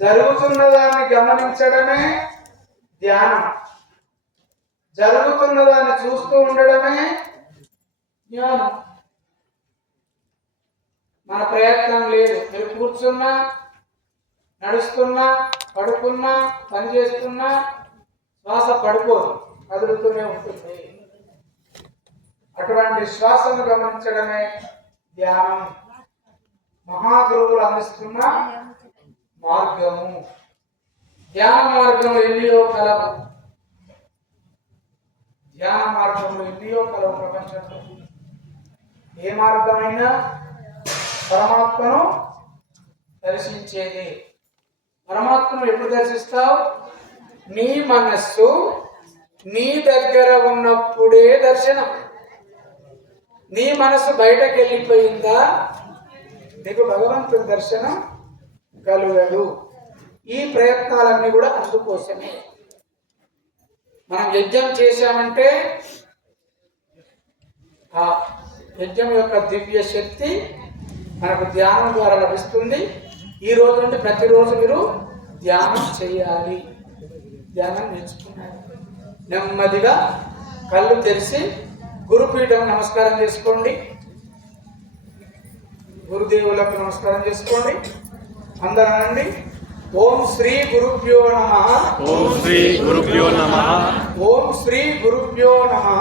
జరుగుతున్న దాన్ని గమనించడమే ధ్యానం. జరుగుతున్న దాన్ని చూస్తూ ఉండడమే జ్ఞానం. మన ప్రయత్నం లేదు. మీరు కూర్చున్నా, నడుస్తున్నా, పడుకున్నా, పని చేస్తున్నా శ్వాస పడిపోదు, కదులుతూనే ఉంటుంది. అటువంటి శ్వాసను గమనించడమే ధ్యానం. మహాగురువులు అందిస్తున్న మార్గము. ధ్యాన మార్గము ఎన్నియో కలవు. ధ్యాన మార్గములు ఎన్నియో కలవు ప్రపంచంలో. ఏ మార్గమైనా పరమాత్మను దర్శించేది. పరమాత్మను ఎప్పుడు దర్శిస్తావు? నీ మనస్సు నీ దగ్గర ఉన్నప్పుడే దర్శనం. నీ మనస్సు బయటకు వెళ్ళిపోయిందా నీకు భగవంతుని దర్శనం కలుగదు. ఈ ప్రయత్నాలన్నీ కూడా అందుకోసమే. మనం యజ్ఞం చేశామంటే ఆ యజ్ఞం యొక్క దివ్య శక్తి మనకు ధ్యానం ద్వారా లభిస్తుంది. ఈ రోజు నుండి ప్రతిరోజు మీరు ధ్యానం చేయాలి. ధ్యానం నేర్చుకున్నారు. నెమ్మదిగా కళ్ళు తెరిచి గురుపీఠం నమస్కారం చేసుకోండి. గురుదేవులకు నమస్కారం చేసుకోండి. అందరూ అనండి, ఓం శ్రీ గురుభ్యో నమః. ఓం శ్రీ గురుభ్యో నమః. ఓం శ్రీ గురుభ్యో నమః.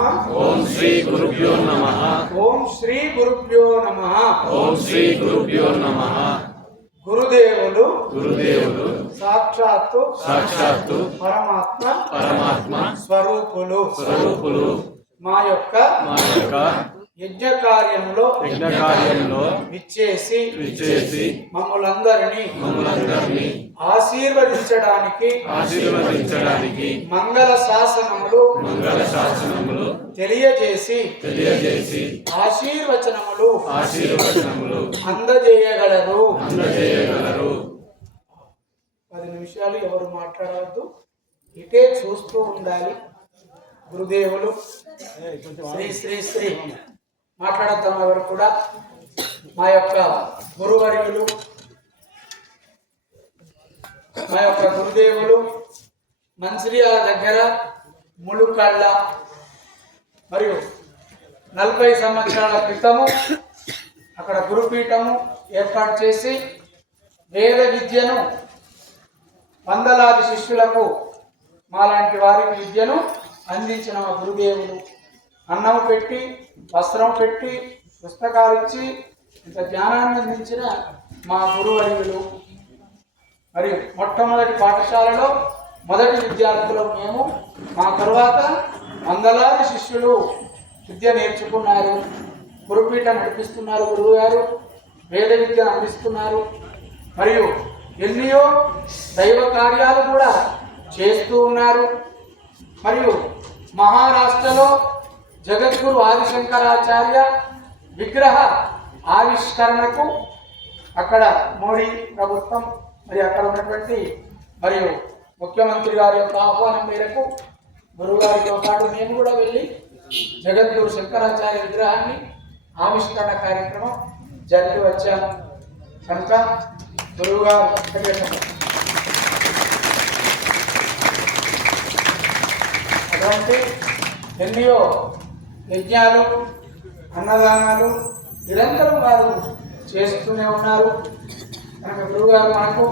ఓం శ్రీ గురుభ్యో నమః. ఓం శ్రీ గురుభ్యో నమః. ఓం శ్రీ గురుభ్యో నమః. గురుదేవులు సాక్షాత్తు పరమాత్మ స్వరూపులు. మా యొక్క యజ్ఞ కార్యంలో విచ్చేసి మమ్ములందరినీ ఆశీర్వదించడానికి మంగళ శాసనములు తెలియజేసి ఆశీర్వచనములు అందజేయగలరు. 10 నిమిషాలు ఎవరు మాట్లాడవద్దు, ఇటే చూస్తూ ఉండాలి. గురుదేవులు శ్రీ శ్రీ శ్రీ మాట్లాడతాం. ఎవరు కూడా మా యొక్క గురువర్యులు, మా యొక్క గురుదేవులు మంచిర్యాల దగ్గర ములుకళ్ళ మరియు 40 సంవత్సరాల క్రితము అక్కడ గురుపీఠము ఏర్పాటు చేసి వేద విద్యను వందలాది శిష్యులకు మాలాంటి వారికి విద్యను అందించిన మా గురుదేవులు. అన్నం పెట్టి, వస్త్రం పెట్టి, పుస్తకాలు ఇచ్చి ఇంత జ్ఞానాన్ని అందించిన మా గురువర్యులు. మరియు మొట్టమొదటి పాఠశాలలో మొదటి విద్యార్థులు మేము. మా తరువాత వందలాది శిష్యులు విద్య నేర్చుకున్నారు. గురుపీఠ నడిపిస్తున్నారు. గురువు గారు వేద విద్యను అందిస్తున్నారు. మరియు ఎన్నో దైవ కార్యాలు కూడా చేస్తూ ఉన్నారు. మరియు మహారాష్ట్రలో జగద్గురు ఆదిశంకరాచార్య విగ్రహ ఆవిష్కరణకు అక్కడ మోడీ ప్రభుత్వం మరి అక్కడ ఉన్నటువంటి మరియు ముఖ్యమంత్రి గారి యొక్క ఆహ్వానం మేరకు గురువు గారితో పాటు మేము కూడా వెళ్ళి జగద్గురు శంకరాచార్య విగ్రహాన్ని ఆవిష్కరణ కార్యక్రమం జరిగి వచ్చాము. కనుక గురువు గారు అటువంటి ఎన్నో యజ్ఞాలు, అన్నదానాలు నిరంతరం వారు చేస్తూనే ఉన్నారు. కనుక గురువు గారు మనకు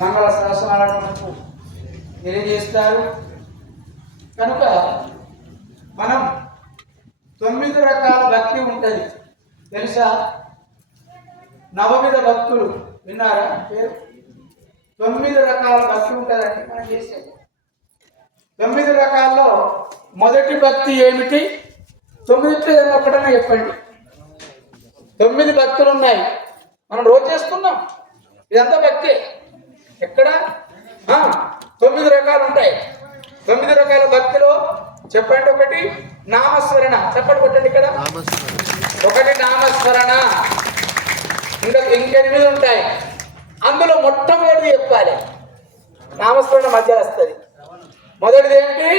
మంగళ శాసనాలను మనకు తెలియజేస్తారు. కనుక మనం 9 రకాల భక్తి ఉంటుంది తెలుసా? నవవిధ భక్తులు విన్నారా పేరు? 9 రకాల భక్తి ఉంటుందండి మనం చేసేది. 9 రకాల్లో మొదటి భక్తి ఏమిటి? 9 ఏదైనా ఒకటనే చెప్పండి. 9 భక్తులు ఉన్నాయి, మనం రోజు చేస్తున్నాం. ఇదంతా భక్తి. ఎక్కడ 9 రకాలు ఉంటాయి. 9 రకాల భక్తిలో చెప్పండి. ఒకటి నామస్మరణ. చెప్పండి కొట్టండి. ఇక్కడ ఒకటి నామస్మరణ. ఇంకా 8 ఉంటాయి. అందులో మొట్టమొదటిది చెప్పాలి. నామస్మరణ మధ్యలో వస్తుంది. మొదటిది ఏంటి?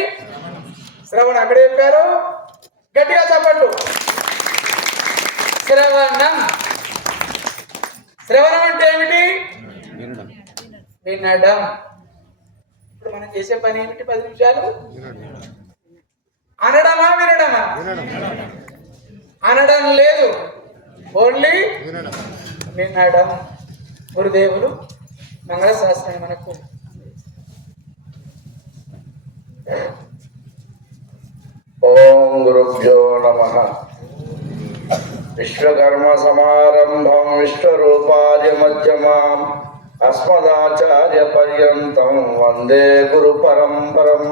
శ్రవణ. అక్కడ చెప్పారు, గట్టిగా చెప్పండి. శ్రవణం. శ్రవణం అంటే ఏమిటి? వినడం. ఇప్పుడు మనం చేసే పని ఏమిటి? 10 నిమిషాలు అనడమా వినడమా? అనడం లేదు, ఓన్లీ వినడం. గురుదేవులు మంగళశాస్త్రాన్ని మనకు ఓం గురుభ్యో నమః. విశ్వకర్మ సమారంభం విశ్వరూపాది మధ్యమాం అస్మదాచార్య పర్యంతం వందే గురు పరంపరం.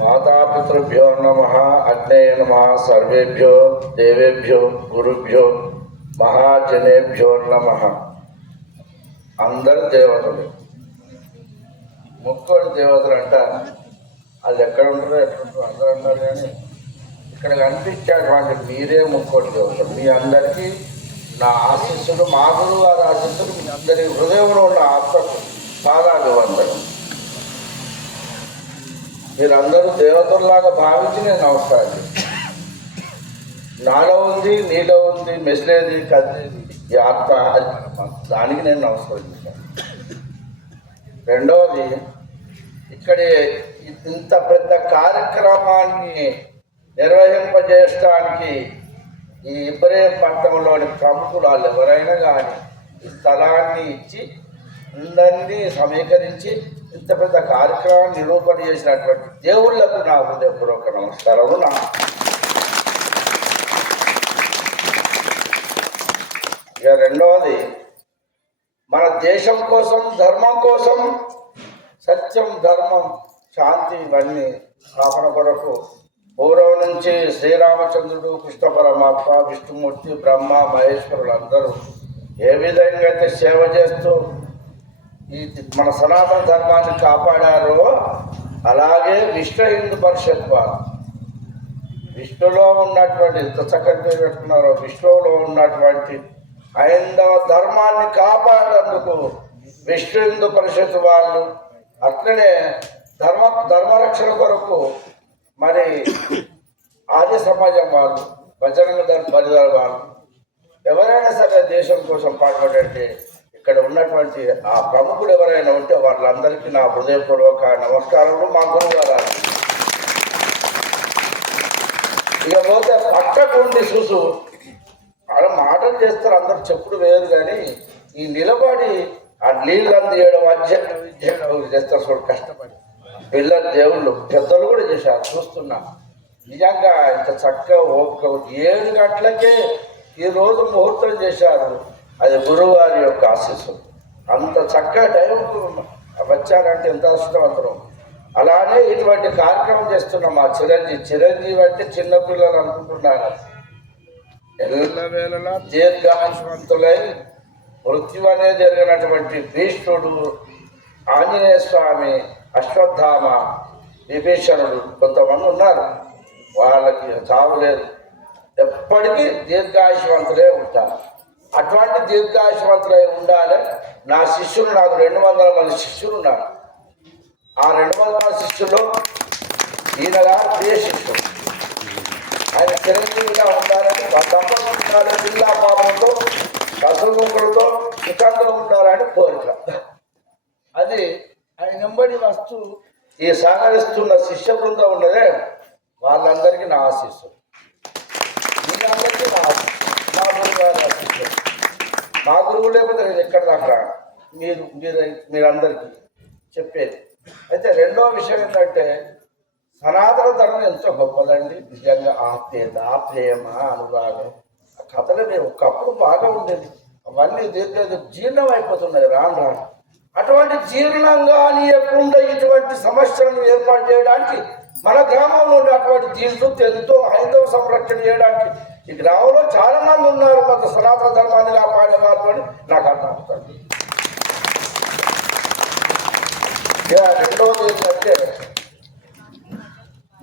మాతాపితృభ్యో నమః. అగ్నే నమః. సర్వేభ్యో దేవేభ్యో గురుభ్యో మహాజనేభ్యో నమః. అందరు దేవతలు, ముక్కోడి దేవతలు అంటారు. వాళ్ళు ఎక్కడ ఉంటారో ఎట్లుంటారో అందరూ అన్నారు, కానీ ఇక్కడ కనిపించేటువంటి మీరే ముక్కోటి దేవతలు. మీ అందరికీ నా ఆశీస్సులు, మా గురువు గారి ఆశీస్సులు మీ అందరి హృదయంలో ఉన్న ఆత్మకు పాదాలు వందనం. మీరందరూ దేవతల్లాగా భావించి నేను నమస్కారం చేస్తాను. నాలో ఉంది, నీలో ఉంది, మెసిలేది కదిలేది ఈ ఆత్మ, దానికి నేను నమస్కరించాను. రెండవది, ఇక్కడ ఇంత పెద్ద కార్యక్రమాన్ని నిర్వహింపజేయడానికి ఈ ఇబ్రహీంపట్నంలోని ప్రముఖులు వాళ్ళు ఎవరైనా కానీ ఈ స్థలాన్ని ఇచ్చి అందరినీ సమీకరించి ఇంత పెద్ద కార్యక్రమాన్ని నిరూపణ చేసినటువంటి దేవుళ్లకు నా హృదయపూర్వక నమస్కారము. ఇక రెండవది, మన దేశం కోసం, ధర్మం కోసం, సత్యం, ధర్మం, శాంతి ఇవన్నీ స్థాపన కొరకు పూర్వం నుంచి శ్రీరామచంద్రుడు, కృష్ణ పరమాత్మ, విష్ణుమూర్తి, బ్రహ్మ, మహేశ్వరులు అందరూ ఏ విధంగా అయితే సేవ చేస్తూ ఈ మన సనాతన ధర్మాన్ని కాపాడారో అలాగే విశ్వ హిందూ పరిషత్ వారు విష్ణులో ఉన్నటువంటి ఎంత చక్కటి పేరు పెట్టుకున్నారో, విష్ణువులో ఉన్నటువంటి హైందవ ధర్మాన్ని కాపాడేందుకు విశ్వ హిందూ పరిషత్ వాళ్ళు, అట్లనే ధర్మరక్షణ కొరకు మరి ఆర్య సమాజం వాళ్ళు, బజరంగ బలిదారు వాళ్ళు, ఎవరైనా సరే దేశం కోసం పాటుపడంటే ఇక్కడ ఉన్నటువంటి ఆ ప్రముఖులు ఎవరైనా ఉంటే వాళ్ళందరికీ నా హృదయపూర్వక నమస్కారములు. మా గురువు గారు ఇక పోతే పక్కకు ఉండి చూసు వాళ్ళు మాటలు చేస్తారు, అందరు చెప్పుడు వేరు, కానీ ఈ నిలబడి ఆ నీళ్ళు అందియడం, అధ్యయనం విద్యడం చేస్తారు చూడు కష్టపడి. పిల్లలు, దేవుళ్ళు, పెద్దలు కూడా చేశారు చూస్తున్నా. నిజంగా ఇంత చక్కగా ఓపిక 7 గంటలకే ఈరోజు ముహూర్తం చేశారు. అది గురువుగారి యొక్క ఆశీస్సులు. అంత చక్కగా టైంకు వచ్చారంటే ఎంత అదృష్టవంతులు. అలానే ఇటువంటి కార్యక్రమం చేస్తున్నాం. మా చిరంజీవి అంటే చిన్నపిల్లలు అనుకుంటున్నారు. ఎల్లవేళలా దీర్ఘాయుష్మంతులై మృత్యు అనేది జరిగినటువంటి భీష్ముడు, ఆంజనేయ స్వామి, అశ్వత్థామ, విభీషణుడు కొంతమంది ఉన్నారు. వాళ్ళకి చావు లేదు, ఎప్పటికీ దీర్ఘాయుష్మంతులే ఉంటారు. అటువంటి దీర్ఘాయుష్మంతులై ఉండాలి. నా శిష్యులు, నాకు 200 మంది శిష్యులు ఉన్నారు. ఆ 200 మంది శిష్యులు ఈయన గారు ప్రియ శిష్యుడు. ఆయన చిరంజీవిగా ఉండాలని, తప్పకుండా ఉండాలని, జిల్లా పాపంతో, కసుముకులతో, సుఖంగా ఉండాలని కోరిక. అది ఆయన వెంబడి వస్తూ ఈ సహకరిస్తున్న శిష్య బృందం ఉన్నదే వాళ్ళందరికీ నా ఆశీస్సు. మీరందరికీ నా ఆశీస్సు, మా గురువు గారి ఆశీస్సు. మా గురువు లేకపోతే నేను ఎక్కడ దాకా మీరందరికీ చెప్పేది. అయితే రెండో విషయం ఏంటంటే, సనాతన ధర్మం ఎంతో గొప్పదండి. నిజంగా ఆప్యాయత, ప్రేమ, అనురాగం, ఆ కథలు ఒకప్పుడు బాగా ఉండేది. అవన్నీ జీర్ణం అయిపోతున్నాయి రాను రాను. అటువంటి జీర్ణంగా అనేయకుండా ఇటువంటి సమస్యలను ఏర్పాటు చేయడానికి మన గ్రామంలో ఉన్నటువంటి దీంతో ఎంతో హైందవ సంరక్షణ చేయడానికి ఈ గ్రామంలో చాలా మంది ఉన్నారు. మన సనాతన ధర్మాన్ని కాపాడే వాళ్ళు అని నాకు అర్థమవుతుంది. రెండవది ఏంటంటే,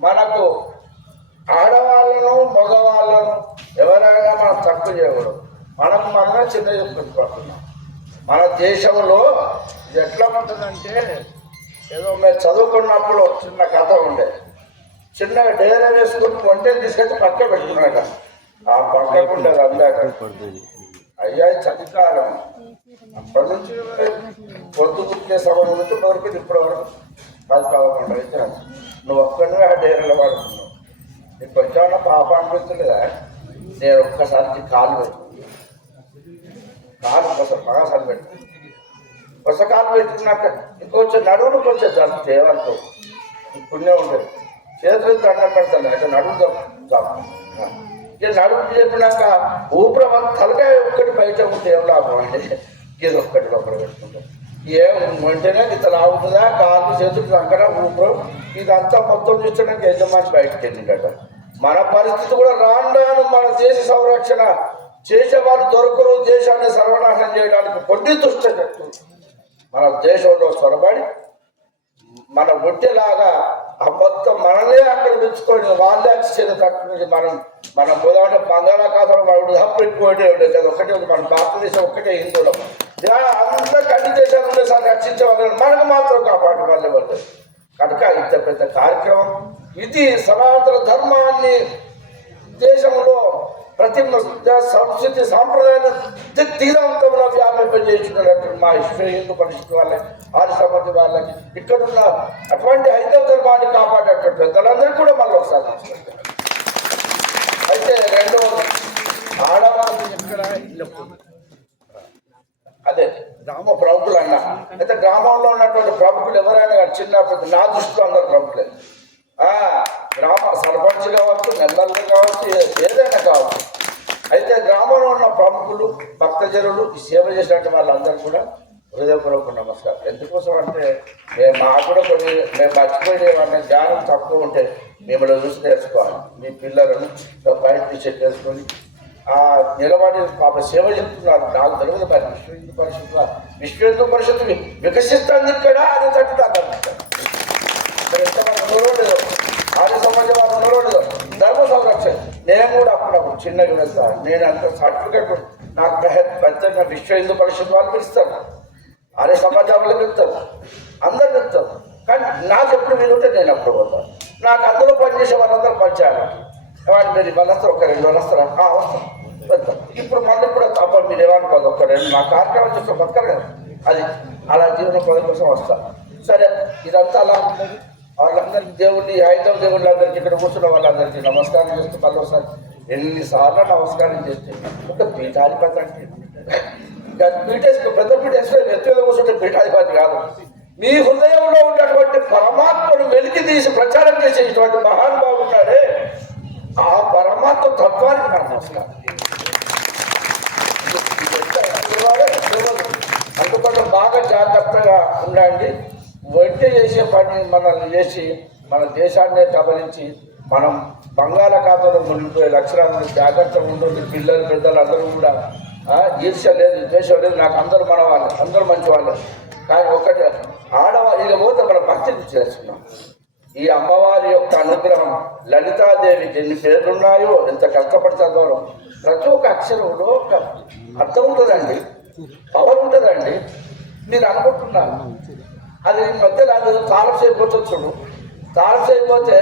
మనకు ఆడవాళ్ళను, మగవాళ్ళను ఎవరైనా మనం తక్కువ చేయకూడదు. మనమే చిన్న చెప్పుకుంటున్నాం. మన దేశంలో ఇది ఎట్లా ఉంటుందంటే, ఏదో మేము చదువుకున్నప్పుడు చిన్న కథ ఉండే. చిన్నగా డేరా వేసుకుని వంటలు తీసుకెళ్ళి పక్క పెట్టుకున్నాక ఆ పక్కకు ఉండేది అందాక. అయ్యా చలికాలం, అప్పటి నుంచి పొద్దు పుట్టిన సమయం నుంచి మొదలుపెట్టి ఇప్పటి వరకు 10-11 అయితే నువ్వు ఒక్కడివే ఆ డైరీలో వాడుతున్నావు. నీకు కొంచెం పాప అనిపిస్తుందిగా. నేను ఒక్కసారికి కాలు పెట్టు, కాలు ఒకసారి పెట్టు, కాలు పెట్టుకున్నాక ఇంకొంచెం నడువును కొంచెం జరిపితే ఏమనుకో పుణ్యం ఉంటుంది. చేతులు దండం పెడతాను అంటే నడువు ఇక నడుము చెప్పినాక ఊపిరి తలకాయ ఒక్కటి బయట ఉంటే ఏం లాభం అంటే ఇది ఒక్కటి లోపల పెట్టుకుంటాం. ఏం వెంటనే ఇంత లాగుతుందా కాళ్ళు చేతులు అక్కడ ఊపిరి ఇదంతా మొత్తం చూస్తున్నాక యజమాని బయటకు వెళ్ళిందట. మన పరిస్థితి కూడా రాను మన దేశ సంరక్షణ చేసేవారు దొరకరు. దేశాన్ని సర్వనాశనం చేయడానికి కొన్ని దుష్ట శక్తులు మన దేశంలో చొరబడి మన ఒట్టేలాగా ఆ మొత్తం మనమే అక్కడ తెచ్చుకొని వాళ్ళే చేతి తట్టు నుంచి మనం పోదామంటే బంగాళాఖాతంలో వాడు పెట్టుకోవటే ఉండేది. అది ఒకటే ఉంది. మన భారతదేశం ఒక్కటే హిందువులం. అంతా కన్ని దేశాలు ఉండేసారి రక్షించే వాళ్ళని మనకు మాత్రం కాపాడే వాళ్ళే వాళ్ళు. కనుక ఇంత పెద్ద కార్యక్రమం ఇది సనాతన ధర్మాన్ని దేశంలో ప్రతి సంస్కృతి సాంప్రదాయాన్ని తీవ్రవంతంలో వ్యాపింపజేసుకున్నట్టు మా హిందూ పరిస్థితి వాళ్ళకి ఆర్య సమాజ వాళ్ళకి ఇక్కడున్న అటువంటి హైందవ ధర్మాన్ని కాపాడేటువంటి పెద్దలందరికీ కూడా మళ్ళీ ఒకసారి నమస్కారం. అయితే రెండవది ఆడవాళ్ళు ఎక్కడ ఇల్లు అదే గ్రామ ప్రముఖులు అన్నా. అయితే గ్రామంలో ఉన్నటువంటి ప్రముఖులు ఎవరైనా చిన్న పెద్ద నా దృష్టిలో అందరు ప్రముఖులే. గ్రామ సర్పంచ్ కావచ్చు, నెల్లర్లు కావచ్చు, ఏదైనా కావచ్చు. అయితే గ్రామంలో ఉన్న ప్రముఖులు భక్తజనులు సేవ చేసినట్టు వాళ్ళందరూ కూడా హృదయపూర్వక నమస్కారం. ఎందుకోసం అంటే మాకు కూడా కొన్ని మేము మర్చిపోయే వాళ్ళ జ్ఞానం తక్కువ ఉంటే మిమ్మల్ని చూసి నేర్చుకోవాలి. మీ పిల్లలను బయట టీషర్ట్ వేసుకొని నిలబడి పాప సేవ చెప్తున్నారు. నాకు తెలియదు మరి విశ్వ హిందూ పరిషత్తు వికసిస్తుంది ఇక్కడ అనే తట్టు నాకు అనిపిస్తాను. ఎంతమంది నూరోడు ఆర్య సమాజం వాళ్ళు నూరోడు ధర్మ సంరక్షణ నేను కూడా అప్పుడప్పుడు చిన్నగా వెళ్తాను. నేను అంత సర్టిఫికెట్ నాకు ప్రత్యేకంగా విశ్వ హిందూ పరిషత్ వాళ్ళు పిలుస్తాను, ఆర్య సమాజం వాళ్ళు పిలుస్తారు, అందరు పిలుస్తారు. కానీ నాకు ఎప్పుడు వీలుంటే నేను అప్పుడు పోతాను. నాకు అందులో పనిచేసే వాళ్ళందరూ పనిచేయాలి. వాళ్ళు మీరు వాళ్ళు వస్తారు, ఒక 2 రోజులు వస్తారా? వస్తాం, వెళ్తాం. ఇప్పుడు మళ్ళీ కూడా తప్ప మీరు ఏమనుకోదు, ఒక 2 మా కార్యక్రమం చేస్తే బతకరు కదా. అది అలా జీవనోపాధి కోసం వస్తాం. సరే ఇదంతా అలా ఉంటుంది. వాళ్ళందరికీ దేవుడిని హైందవ దేవుళ్ళందరికీ ఇక్కడ కూర్చున్న వాళ్ళందరికీ నమస్కారం చేస్తూ మళ్ళీ ఒకసారి ఎన్నిసార్లు నమస్కారం చేస్తే ఒక పీఠాధిపతి అంటే పెద్ద పీఠేశ్వర వ్యక్తిలో కూర్చుంటే పీఠాధిపతి కాదు. మీ హృదయంలో ఉన్నటువంటి పరమాత్మను వెలికి తీసి ప్రచారం చేసేటువంటి మహానుభావుడు ఉన్నాడే, ఆ పరమాత్మ తత్వానికి మనం నమస్కారం. అందుకని బాగా జాగ్రత్తగా ఉండండి. వంట చేసే పని మనల్ని చేసి మన దేశాన్నే గమనించి మనం బంగాళాఖాతంలో మునిగిపోయే లక్షణాలను జాగ్రత్తగా ఉంటుంది. పిల్లలు పెద్దలు అందరూ కూడా ఈర్ష్య లేదు, ద్వేషం లేదు. నాకు అందరూ మన వాళ్ళు, అందరూ మంచి వాళ్ళు. కానీ ఒకటి ఆడవాళ్ళు ఇక పోతే మన భక్తిని చేస్తున్నాం. ఈ అమ్మవారి యొక్క అనుగ్రహం లలితాదేవికి ఎన్ని పేర్లున్నాయో, ఎంత కష్టపడి చదవడం. ప్రతి ఒక్క అక్షరంలో ఒక అర్థం ఉంటుందండి, పవర్ ఉంటుందండి. మీరు అనుకుంటున్నారు అది మధ్యలో అది తాళం చేయకపోతుంది. చూడు తాళం చేయకపోతే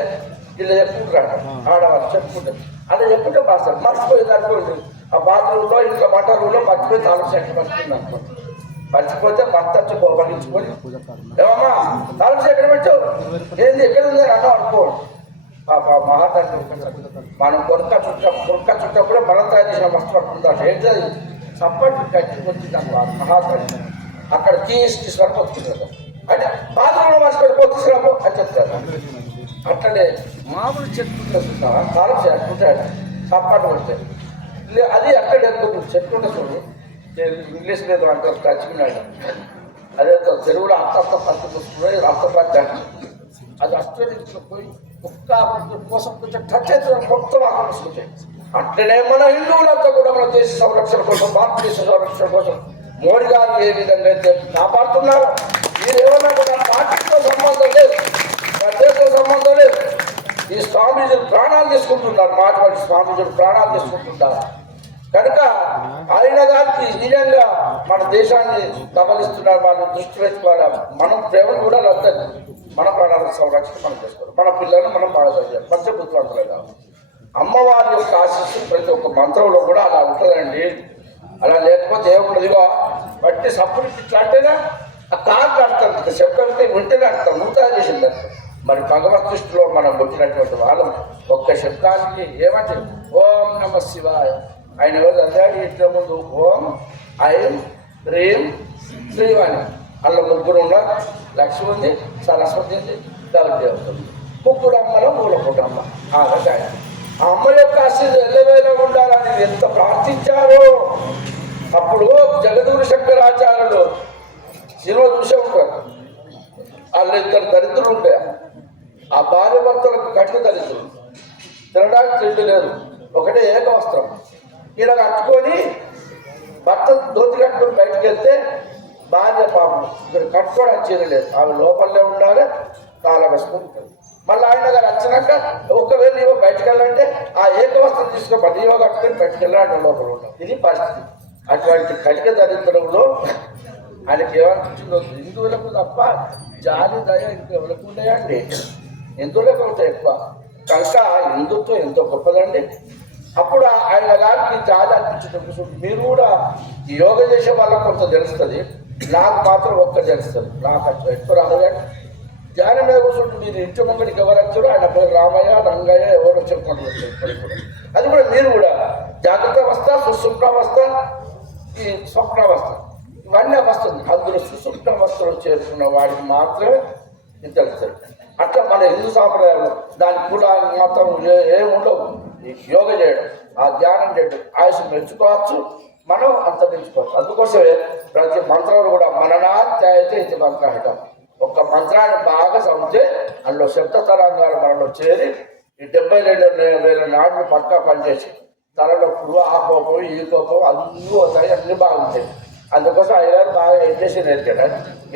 వీళ్ళు చెప్పుకుంటారు, ఆడవాళ్ళు చెప్పుకుంటారు. అలా చెప్పుకుంటే బాస్తారు. మర్చిపోయింది అనుకోండి, ఆ బాత్రూంలో ఇంకా వంట రూమ్లో మర్చిపోయి తాళం చెట్టు మర్చిపోయింది అనుకోండి. మర్చిపోతే భర్త వచ్చి కోపగించుకొని ఏమమ్మా తాళం ఎక్కడ పెట్టావు, ఏంది ఎక్కడ ఉంది అని అన్నావు అనుకోండి. పాప మహాతండ్రి మనం కొడుక చుట్టప్పుడే మనం తయారు చేసిన వస్తువు పట్టుకుంటాడు. ఏంటి అది సప్పటి కట్టి వచ్చింది అన్నమాట మహాతండ్రి. అక్కడ తీసి సరిపోతుంది అంటే బాత్రూంలో మర్చిపోయి పోతున్నాము అని చెప్తారు. అట్లనే మామూలు చెట్టు చూస్తావా, తాళం చెట్టుకుంటాడు సప్పటి పడితే అది అక్కడ చెట్టు ఉంటే చూడు. ఇంగ్లీష్ లేదు అంటారు టచ్మినాడు. అదే తెలుగులో అర్థ పత్తి పుస్తకం అర్థపత్తి అది అష్టం పోయి ఒక్క కోసం కొంచెం టచ్ అవుతుంది, మొత్తం ఆకర్షించాయి. అట్లనే మన హిందువులంతా కూడా మన దేశ సంరక్షణ కోసం, భారతదేశ సంరక్షణ కోసం మోడీ గారు ఏ విధంగా అయితే కాపాడుతున్నారు. మీరేమన్నా కూడా పార్టీతో సంబంధం లేదు, ప్రజలతో సంబంధం లేదు. ఈ స్వామీజీలు ప్రాణాలు తీసుకుంటున్నారు, మాట్లాడి స్వామీజీలు ప్రాణాలు తీసుకుంటున్నారు. కనుక ఆయన గారికి నిజంగా మన దేశాన్ని గమనిస్తున్నారు. వాళ్ళు దృష్టి పెట్టుకోవాలి. మనం ప్రేమను కూడా రద్దు, మన ప్రాణాల సంరక్షణ మనం చేసుకోవాలి. మన పిల్లలను మనం బాగా చదివాలి, పంచభూతులు కావాలి. అమ్మవారి యొక్క ఆశీస్సు ప్రతి ఒక్క మంత్రంలో కూడా అలా ఉంటుందండి. అలా లేకపోతే ఏముండదు. ఇగో బట్టి సప్పుడు ఇట్లా అంటేనే ఆ కారు కడతాం, శబ్దంతో వింటేనే అడతాం, ముంతా చేసింది అర్థం. మరి భగవత్ దృష్టిలో మనం పుట్టినటువంటి వాళ్ళం ఒక్క శబ్దానికి ఏమంటే ఓం నమ శివాయ. ఆయన ఎవరు అన్నాడు ఇంట్లో ముందు ఓం ఐం హ్రీం శ్రీవాణి. అందులో ముగ్గురు ఉన్నారు, లక్ష్మి ఉంది, సరస్వతి ఉంది, దేవత ఉంది. ముగ్గురు అమ్మలో మూలపుటమ్మ ఆమె. ఆ అమ్మ యొక్క ఆశీస్సు ఎల్లవేళ ఉండాలని ఎంత ప్రార్థించారో. అప్పుడు జగద్గురు శంకరాచార్యులు సినిమా చూసే ఉంటారు. వాళ్ళు ఇద్దరు దరిద్రులు ఉంటాయి. ఆ భార్య భర్తలకు కట్టిన దరిద్రులు, తినడానికి తిండి లేదు, ఒకటే ఏక వస్త్రం. ఇలా కట్టుకొని భర్త దోతి కట్టుకొని బయటకు వెళ్తే భార్య పాపం ఇక్కడ కట్టుకోవడానికి చేయలేదు, ఆమె లోపలనే ఉండాలి, కాళ్ళ వేసుకుంటుంది. మళ్ళీ ఆయన గారు వచ్చినాక ఒకవేళ నీవో బయటకు వెళ్ళాలంటే ఆ ఏక వస్త్రం తీసుకొని నీవో కట్టుకొని బయటకు వెళ్ళాలి, లోపల ఉంటాం. ఇది పరిస్థితి. అటువంటి కటిక దరిద్రంలో ఆయనకి ఏమనిపించిందో హిందువులకు తప్ప జాలి దయ ఇంకెవరికి ఉన్నాయండి. హిందువులకు ఉంటాయి ఎక్కువ కనుక హిందుత్వం ఎంతో గొప్పదండి. అప్పుడు ఆయన గారికి జాలి అనిపించేటప్పుడు మీరు కూడా యోగ చేసే వాళ్ళకి కొంత తెలుస్తుంది, నాకు మాత్రం ఒక్క తెలుస్తుంది. నాకు ఎక్కువ రాదండి. ధ్యానం మీద కూర్చుంటే మీరు ఇంటి ముంగడికి ఎవరు వచ్చారో ఆయన పేరు రామయ్య రంగయ్య ఎవరు చెప్పుకుంటూ వచ్చారు కూడా. అది కూడా మీరు కూడా జాగ్రత్త అవస్థ, సుస్వప్నావస్థ, ఈ స్వప్నావస్థ, ఇవన్నీ అవస్థలు. అందులో సుస్వప్నావస్థలో చేరుకున్న వాడికి మాత్రమే ఇది తెలుస్తుంది. అట్లా మన హిందూ సాంప్రదాయంలో దాని కూడా మాత్రం ఏముండవు. యోగ చేయడం, ఆ ధ్యానం చేయడం, ఆయుష్ పెంచుకోవచ్చు, మనం అంత పెంచుకోవచ్చు. అందుకోసమే ప్రతి మంత్రాలు కూడా మననాధ్యాయతే ఇది మంత్రాహితం. ఒక్క మంత్రాన్ని బాగా చదివితే అందులో శబ్ద తరంగాలు మనలో చేరి ఈ 72,000 నాడులు పక్కా పనిచేసి తలలో పురుగు, ఆ కోపం, ఈ కోపం అన్నీ అవుతాయి, అన్నీ బాగుంటాయి. అందుకోసం అయ్యగారు బాగా ఏం చేసి నేర్చాడు.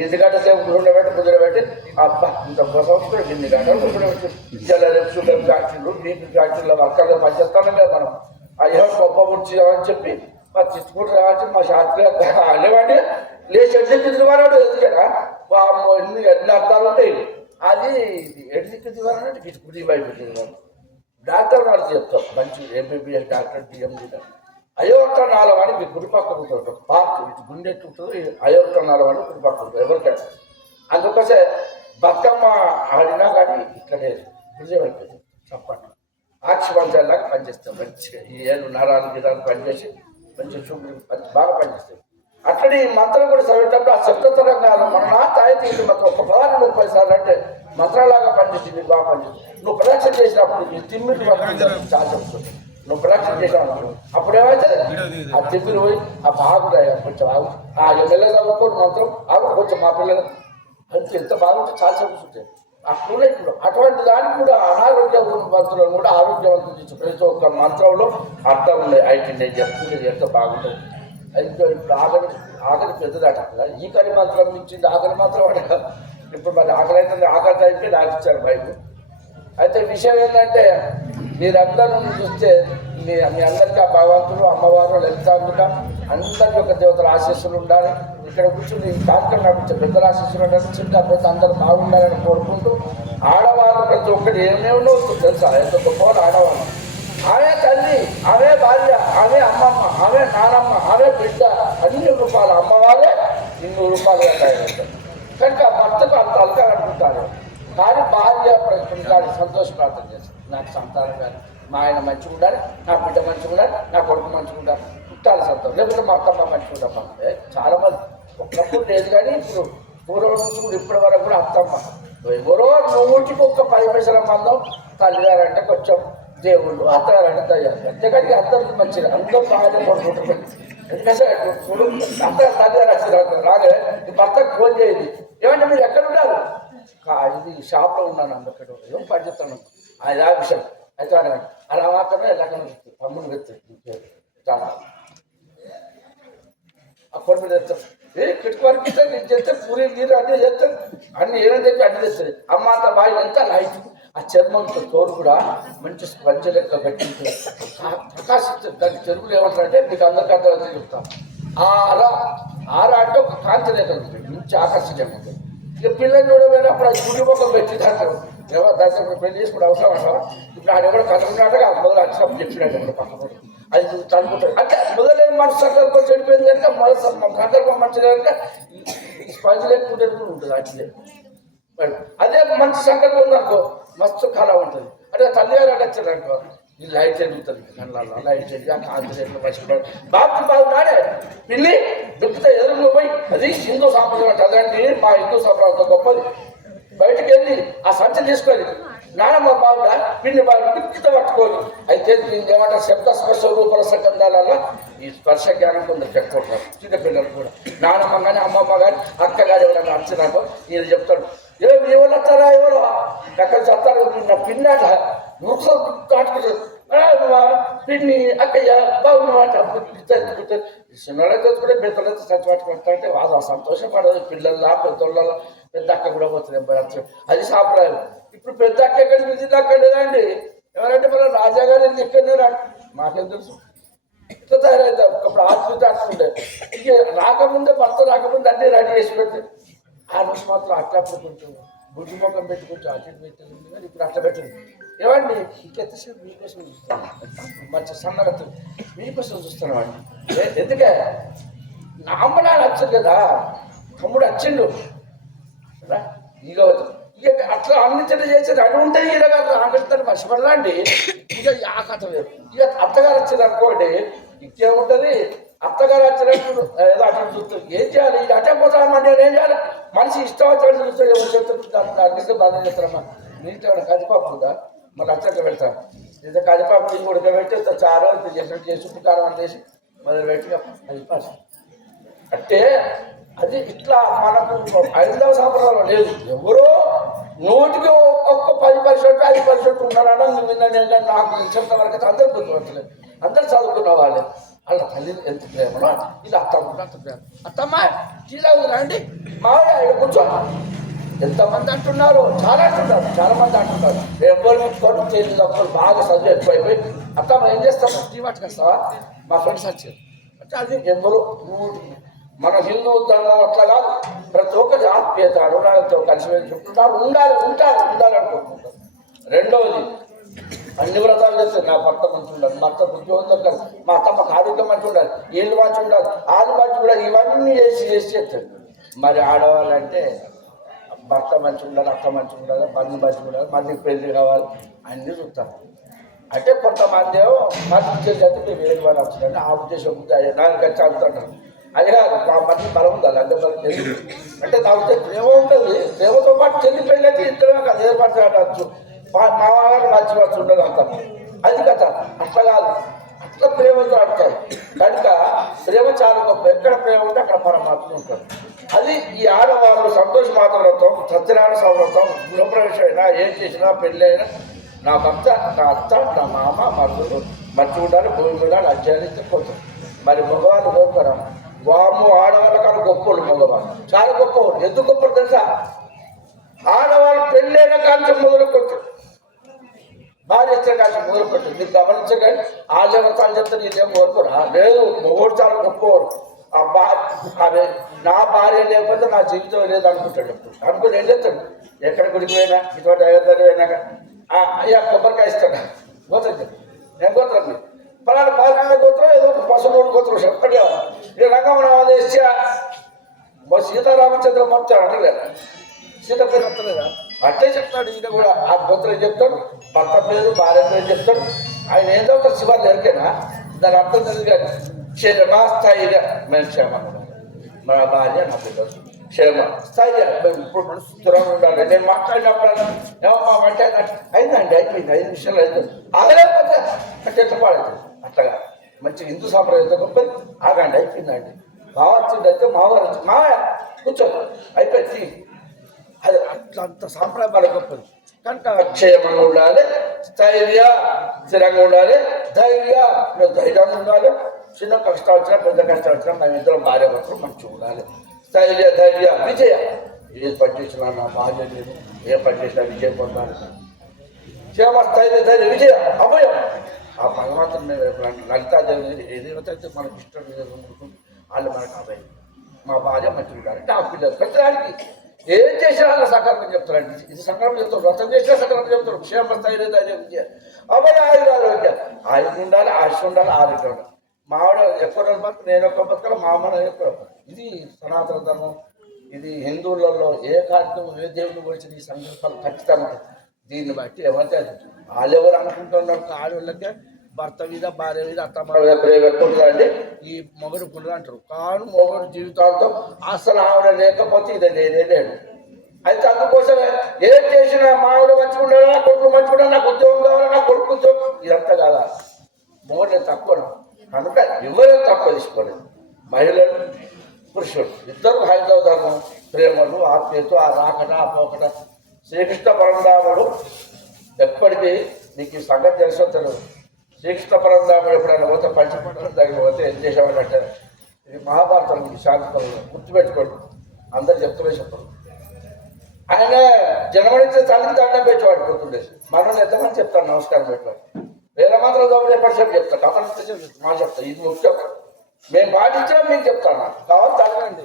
ఇంటి గంట సేపు కూర్చోబెట్టి కుదిరబెట్టి అబ్బా ఇంత కోసం ఇన్ని గంటలు కూర్చోబెట్టి జలరేపు షుగర్ ఫ్యాక్టరీలు, బీపీ ఫ్యాక్టరీలో వర్కర్లు పనిచేస్తాను కదా మనం. అయ్యో గొప్ప ముడిచిదామని చెప్పి మా చిట్టుకుంటూ రావచ్చు మా శాస్త్రి అనేవాడి లేచి ఎడ్లెక్కి దివారాడు. ఎందుకనా ఎన్ని అర్థాలు ఉంటాయి. అది ఎడ్లెక్కి దివారంటే ఇటు కుడి వైపు దివారు. డాక్టర్ వాడు చెప్తాం మంచి ఎంబీబీఎస్ డాక్టర్, డిఎండి డాక్టర్. అయోవర్తనాలు అని మీ కుడిపక్కన ఉంటుంది పార్క్, ఇటు గుండె ఉంటుంది. అయోవర్తనాలు అని కుడిపక్కన ఉంటుంది ఎవరికైనా. అందుకోసే బతుకమ్మ ఆడినా కానీ ఇక్కడే విజయం అయిపోయింది. చెప్పండి ఆక్షిమంచాలాగా పనిచేస్తాం మంచిగా. ఈ ఏళ్ళు నరాలు గిరాలు పనిచేసి మంచి చూపు బాగా పనిచేస్తాయి. అట్లనే ఈ మంత్రం కూడా చదివేటప్పుడు ఆ శబ్ద తరంగాలు మన తాయితీ మొత్తం ఒక 30 సార్లు అంటే మంత్రాలాగా పనిచేస్తుంది, బాగా పనిచేస్తుంది. నువ్వు ప్రదక్షిణ చేసినప్పుడు ఈ తిమ్మిటి చాలా చెప్తుంది. నువ్వు ప్రదక్షిణ చేసావు అప్పుడు ఏమైతే ఆ తిమ్మిడి పోయి ఆ బాగుంటాయి కొంచెం ఆగు ఆ ఎమ్మెల్యే చదువుకోని మంత్రం ఆగు కొంచెం మా పిల్లలు అంతే ఎంత బాగుంటే చాలా చెప్పుకుంటాయి. అట్లా ఇప్పుడు అటువంటి దానికి కూడా అనారోగ్య మంత్రులను కూడా ఆరోగ్యవంతులు చేసి ప్రతి ఒక్క మంత్రంలో అర్థం ఉన్నాయి. అయితే నేను చెప్పుకునేది ఎంత బాగుంటుంది. అయితే ఇప్పుడు ఆఖరి పెద్దదట ఈ కరి మంత్రం ఇచ్చింది ఆఖరి మంత్రం అట. ఇప్పుడు మరి ఆకలి అయితే ఆఖరి టైంకి నాకు ఇచ్చారు బయట. అయితే విషయం ఏంటంటే మీరందరూ చూస్తే మీ అందరికీ ఆ భగవంతుడు, అమ్మవారు, లలితాంబిక అందరి యొక్క దేవతల ఆశీస్సులు ఉండాలి. ఇక్కడ కూర్చుని కార్యక్రమం నడిపించే పెద్దల ఆశీస్సులు నడిపించి కాకపోతే అందరూ బాగుండాలని కోరుకుంటూ ఆడవాళ్ళు ప్రతి ఒక్కటి ఏమేమో తెలుసా ఎంత గొప్పవాళ్ళు ఆడవాళ్ళు. ఆమె తల్లి, ఆమె భార్య, ఆమె అమ్మమ్మ, ఆమె నానమ్మ, ఆమె బిడ్డ, అన్ని రూపాయలు అమ్మవారే 200 రూపాయలు కట్టాయి. కనుక భర్తకు అంత అలగా అనుకుంటారు. కానీ భార్య ప్రతి సంతోష ప్రార్థన చేస్తారు. నాకు సంతానం కానీ మా ఆయన మంచిగా ఉండాలి, నా బిడ్డ మంచిగా ఉండాలి, నా కొడుకు మంచిగా ఉండాలి, పుట్టాలి సంతోషం, లేకపోతే మా అత్తమ్మ మంచిగా ఉండాలి. చాలా మంది ఒకప్పుడు లేదు కానీ ఇప్పుడు పూర్వం నుంచి కూడా ఇప్పటి వరకు కూడా అత్తమ్మ ఎవరో 100కి ఒక్క 10 పైసల మందం తల్లిగారంటే కొంచెం దేవుళ్ళు, అత్తగారంటే తయ్యారు. అంతేకాడికి అందరికి మంచిగా అందరూ బాగానే కొడుకుంటారు. ఎందుకంటే అందరూ తల్లిగారు వచ్చి రాగే భర్తకు ఫోన్ చేయదు. ఏమంటే మీరు ఎక్కడ ఉన్నారు? ఇది షాప్లో ఉన్నాను, అందరికీ ఏం పని చెప్తాను అది ఆ విషయం. అయితే అలా మాత్రమే ఎలాగ తమ్ముడు వెళ్తాడు చాలా అప్పటి మీద తెస్తాం. కిట్టుకోరికి నేను చేస్తే పూరి నీరు అన్నీ చేస్తాను, అన్ని ఏమని చెప్పి అన్ని తెస్తుంది. అమ్మ అంత బాగా ఎంత లైట్ ఆ చర్మంతో తోడు కూడా మంచి స్పంజ లెక్క పెట్టి ప్రకాశిస్తుంది. దాన్ని తెలుగులో ఏమంటారంటే మీకు అందరికీ అర్థమైతే చెప్తాను. ఆరా అంటే ఒక కాంతి రేఖ ఉంటుంది, మంచి ఆకర్షణీయం ఉంటుంది. ఇక పిల్లలు చూడమైనప్పుడు అది గుడి మొక్కలు పెట్టి దాంట్లో ఎవరు దాంట్లో పెళ్లి చేసుకుంటే అవసరం అంటారా? ఇప్పుడు ఆయన కూడా కథ ఉన్నట్టుగా మొదలు వచ్చినప్పుడు చెప్పినట్టు పక్కన అది అనుకుంటారు అంటే మొదలైన మనసు సంకల్పం చెడిపోయింది కనుక మొదటి సంకల్పం మంచిగా కనుక స్పంజ్ లేకుండా ఉంటుంది అట్లే అదే మంచి సంకల్పం ఉందనుకో మస్తు కళ ఉంటుంది అంటే తల్లి గారు అడగచ్చారు అనుకో ఈ లైట్ ఎదుగుతుంది కళ్ళల్లో లైట్ ఎదిగి ఆ కాంతి రేట్లు మర్చిపోయాడు బాగున్నాడే పిల్లి దుఃఖితే ఎదురు పోయి అది హిందూ సాంప్రదాయం అదండి మా హిందూ సాంప్రదాయం గొప్పది బయటకు వెళ్ళి ఆ సంచ తీసుకొని నానమ్మ బాగుండా పిన్ని బాగా దుఃఖిత పట్టుకోదు అయితే దీన్ని ఏమంటారు శబ్ద స్పర్శ రూపల సంబంధాలలో ఈ స్పర్శ జ్ఞానం కొందరు చెప్పుకుంటారు చిన్నపిల్లలు కూడా నానమ్మ కానీ అమ్మమ్మ కానీ అక్క కానీ ఎవరైనా వచ్చినాకో ఈయన చెప్తాడు ఎవరు వస్తారా ఎవరు ఎక్కడ చెప్తారు నా పిన్నాట కాటుకుంటారు పిన్ని అక్కయ్య బాగున్నమాట చిన్నోళ్ళైతే కూడా పెద్దలైతే చచ్చి పట్టుకుంటా అంటే వాళ్ళు సంతోషపడదు పిల్లల్లా పెద్దోళ్ళ పెద్ద అక్క కూడా పోతుంది అది సాంప్రదాయం ఇప్పుడు పెద్ద అక్క ఎక్కడ చిన్న అక్క లేదండి ఎవరంటే మన రాజా గారు ఎక్కడనే రాడు మాకేం తెలుసు ఇట్లా తయారైతే ఒకప్పుడు ఆత్మీయత అట్లుండే ఇక రాకముందే భర్త రాకముందే అన్నీ రెడీ చేసి పెడుతుంది ఆ రోజు మాత్రం అట్లా పెట్టుకుంటుంది గుడ్డు ముఖం పెట్టుకుంటూ అటు పెట్టింది కానీ ఇప్పుడు అట్లా పెట్టింది ఏమండి ఇంకెంతసేపు మీకోసం చూస్తాను మంచి సన్నగతి మీకోసం చూస్తున్నామండి ఎందుకే నా అమ్మ నాన్న వచ్చారు కదా తమ్ముడు వచ్చిండు ఇక ఇక అట్లా అన్నించట చేసేది అది ఉంటాయి ఈడ గారు అంగడితో మర్చిపడదా అండి ఇక ఆ కథ వేరు ఇక అత్తగారు వచ్చింది అనుకోండి ఇంకేముంటుంది అత్తగారు వచ్చినప్పుడు ఏదో అట్లా చూస్తుంది ఏం చేయాలి ఇక అట్టే పోతామంటే ఏం చేయాలి మనిషి ఇష్టం వచ్చి చూస్తే ఎవరు చెప్తుంది అన్నిస్తే బాగా చేస్తారమ్మా నీటి కందిపాపు ఉందా మళ్ళీ అచ్చగా పెడతాను లేదా కందిపాపు తీసి ఉడకబెట్టి చారు చేసినట్టు చేసి ఉప్పు కారం చేసి మొదలు పెట్టి అది అంటే అది ఇట్లా మనకు 5వ సంవత్సరంలో లేదు ఎవరో నూటికి ఒక్క 10% 5% ఉన్నారన్నా నిన్న నాకు తెలిసినంత వరకు అయితే అందరు గుర్తుపట్టలేదు అందరు చదువుకున్న వాళ్ళే వాళ్ళ తల్లి ఎంత ప్రేమలో ఇలా అత్తమ్మ అంత ప్రేమ అత్తమ్మ చీలా రండి మావయ్య కూర్చో ఎంతమంది అంటున్నారు చాలా మంది అంటున్నారు ఎవరు ముట్టుకోవడం తెలియదు అప్పుడు బాగా చదువు ఎక్కువైపోయి అత్తమ్మ ఏం చేస్తావు టీ పట్టుకొస్తావా మా ఫ్రెండ్స్ వచ్చారు అంటే అది ఎవరు మన హిందూ ధర్మం అట్లా కాదు ప్రతి ఒక్కటి ఆత్మీయత అనురాగంతో కలిసి చెప్తున్నారు ఉండాలి అనుకుంటున్నారు రెండవది అన్ని వ్రతాలు చేస్తారు నా భర్త మంచి ఉండాలి భర్త ఉద్యోగం దొరకాలి మా అత్తమ్మకు ఆరోగ్యం మంచి ఉండాలి ఏళ్ళు మంచి ఉండాలి ఆలు మంచి ఉండాలి ఇవన్నీ చేసి చేస్తారు మరి ఆడవాళ్ళంటే భర్త మంచి ఉండాలి అత్త మంచి ఉండాలి బంధు మంచి ఉండాలి మళ్ళీ పెళ్లి కావాలి అన్నీ చూస్తారు అంటే కొంతమంది ఏమో మంచి ఉద్దేశం మేము వేరే వాళ్ళు వచ్చిందంటే ఆ ఉద్దేశం నాకు వచ్చి అంటున్నారు అది కాదు మా మధ్య బలం ఉండాలి అంటే బలం తెలియదు అంటే నా ఉద్దేశం ప్రేమ ఉంటుంది ప్రేమతో పాటు చెల్లి పెళ్ళైతే ఇద్దరు అది ఏర్పరచవచ్చు మా వారు మంచి ఉండదు అంత అది కదా అట్లా కాదు అట్లా ప్రేమతో ఆడతారు కనుక ప్రేమ చాలా గొప్ప ఎక్కడ ప్రేమ ఉంటే అక్కడ పరమాత్మ ఉంటారు అది ఈ ఆడవాళ్ళు సంతోష మాతవ్రతం సత్యనారాయణ సంవ్రతం గృహప్రవేశం అయినా ఏం చేసినా పెళ్ళి అయినా నా భర్త నా అత్త నా మామ మరుదులు మంచి ఉండాలి భూమి ఉండాలి అధ్యయనిస్తే పోతారు మరి మగవాళ్ళు కోరుకోరా వాము ఆడవాళ్ళ కాదు గొప్పలు మగవాళ్ళు చాలా గొప్పవాళ్ళు ఎందుకు గొప్పలు తెలుసా ఆడవాళ్ళు పెళ్ళైన కాంచి మొదలు కొట్టు భార్య కాంచి మొదలు కొట్టు మీరు గమనించగానే ఆ జగతాలు చెప్తే నేనేం కోరుకోరా లేదు మొగోడు చాలా గొప్పవాడు అదే నా భార్య లేకపోతే నా జీవితం లేదు అనుకుంటాడు అనుకుని ఏం చెప్తాడు ఎక్కడ గుడికి పోయినా ఇటువంటి అయోధ్య పోయినాక అయ్యా కొబ్బరికాయ ఇస్తాడు గోత్రం నేను గోత్రం పలానా 14 గోత్రం ఏదో 13 గోత్రం చెప్పండి నేను రంగమణ ఇచ్చా సీతారామచంద్ర మొత్తం అనలేదా సీత పేరు వస్తలేదా అట్టే చెప్తాడు ఈయన కూడా ఆ గోత్రం చెప్తాడు భర్త పేరు భార్య పేరు చెప్తాడు ఆయన ఏదో ఒక శివాన్ని ఎరికేనా దాని అర్థం తెలియదు క్షేమ స్థాయిగా మేము క్షేమంగా మన భార్య నా పిల్లలు క్షేమ స్థాయిగా మేము ఇప్పుడు మనసు స్థిరంగా ఉండాలి నేను మాట్లాడినప్పుడు ఏమమ్మా అంటే అయిందండి అయిపోయింది 5 నిమిషాలు అవుతుంది ఆగలేకపోతే అంటే ఎట్లా పాడైతుంది అట్లాగా మంచి హిందూ సాంప్రదాయంతో గొప్పది ఆగండి అయిపోయిందండి మావచ్చింది అయితే మావారు మావయ్య కూర్చోదు అయిపోయింది అది అట్లా అంత సాంప్రదాయం బాగా గొప్పది కనుక క్షేమంగా ఉండాలి స్థైర్య స్థిరంగా ఉండాలి ధైర్యంగా ఉండాలి చిన్న కష్టం వచ్చినా పెద్ద కష్టం వచ్చినా మేము ఇద్దరం భార్య భర్తలు మంచిగా ఉండాలి ధైర్య విజయ ఏ పని చేసినా నా భార్య లేదు ఏ పని చేసినా విజయం పొందాలి క్షేమ ధైర్య విజయ అభయం ఆ భగవంతుని మేము లలితాదేవి ఏదైతే మనకు ఇష్టం లేదు వాళ్ళు మనకు అభయం మా భార్య మంచిగా ఉండాలి అంటే ఆ పిల్లలు ప్రతిదానికి ఏం చేసినా వాళ్ళ సకాలం చెప్తారండి. ఇది సకాలం చెప్తారు, వ్రతం చేసినా సకాలం చెప్తారు. క్షేమ స్థైర్య అబ్బాయి ఆయుధాలు ఆయుధం ఉండాలి, ఆశ ఉండాలి, ఆరోగ్యం ఉండాలి. మావిడ ఎక్కువ బతుకు, నేను ఎక్కువ బతకాలి, మా అమ్మ నేను ఎక్కువ. ఇది సనాతన ధర్మం. ఇది హిందువులలో ఏ కార్యక్రమం ఏ దేవుని గురించి ఈ సంకల్పాలు ఖచ్చితంగా. దీన్ని బట్టి ఏమంటే వాళ్ళు ఎవరు అనుకుంటున్నారు, ఆడవాళ్ళకే భర్త మీద భార్య మీద అత్తమ్మ ప్రేమ ఎక్కువ ఉంటుందండి, ఈ మొగడు పుల్లలు అంటారు. కానీ మొగడు జీవితాలతో అసలు ఆవిడ లేకపోతే ఇది లేదే లేదు. అయితే అందుకోసమే ఏం చేసినా మా ఆవిడ మంచిగుండాలి, నా కొడుకు మంచిగుండాలి, నాకు ఉద్యోగం కావాలి, నా కొడుకు ఉద్యోగం, ఇదంతా కాదా. మొగడే తక్కువ కనుక ఎవరే తక్కువ తీసుకోలేదు. మహిళలు పురుషుడు ఇద్దరు హైందవ ధర్మం, ప్రేమలు, ఆత్మీయత, ఆ రాకట ఆ పోకట. శ్రీకృష్ణ పరంధాముడు ఎప్పటికీ మీకు ఈ సంగతి తెలుసో తెలియదు. శ్రీకృష్ణ పరంధాముడు ఎప్పుడైనా పోతే పంచపంటలు దగ్గర పోతే ఏం చేసేవాడంటే, ఇది మహాభారతం శాంతిపరంగా గుర్తుపెట్టుకోండి, అందరు చెప్తూనే చెప్పరు. ఆయన జన్మనిచ్చే తల్లికి దండం పెట్టేవాడు పోతుండేసి. మనల్ని ఎంతమంది చెప్తాను నమస్కారం పెట్టేవాడు. వేల మాత్రం దొంగ పరిచయం చెప్తాను, కథ మా చెప్తా. ఇది ముఖ్యం, మేము పాటించాం మీకు చెప్తాను. కావాలి తగ్గండి.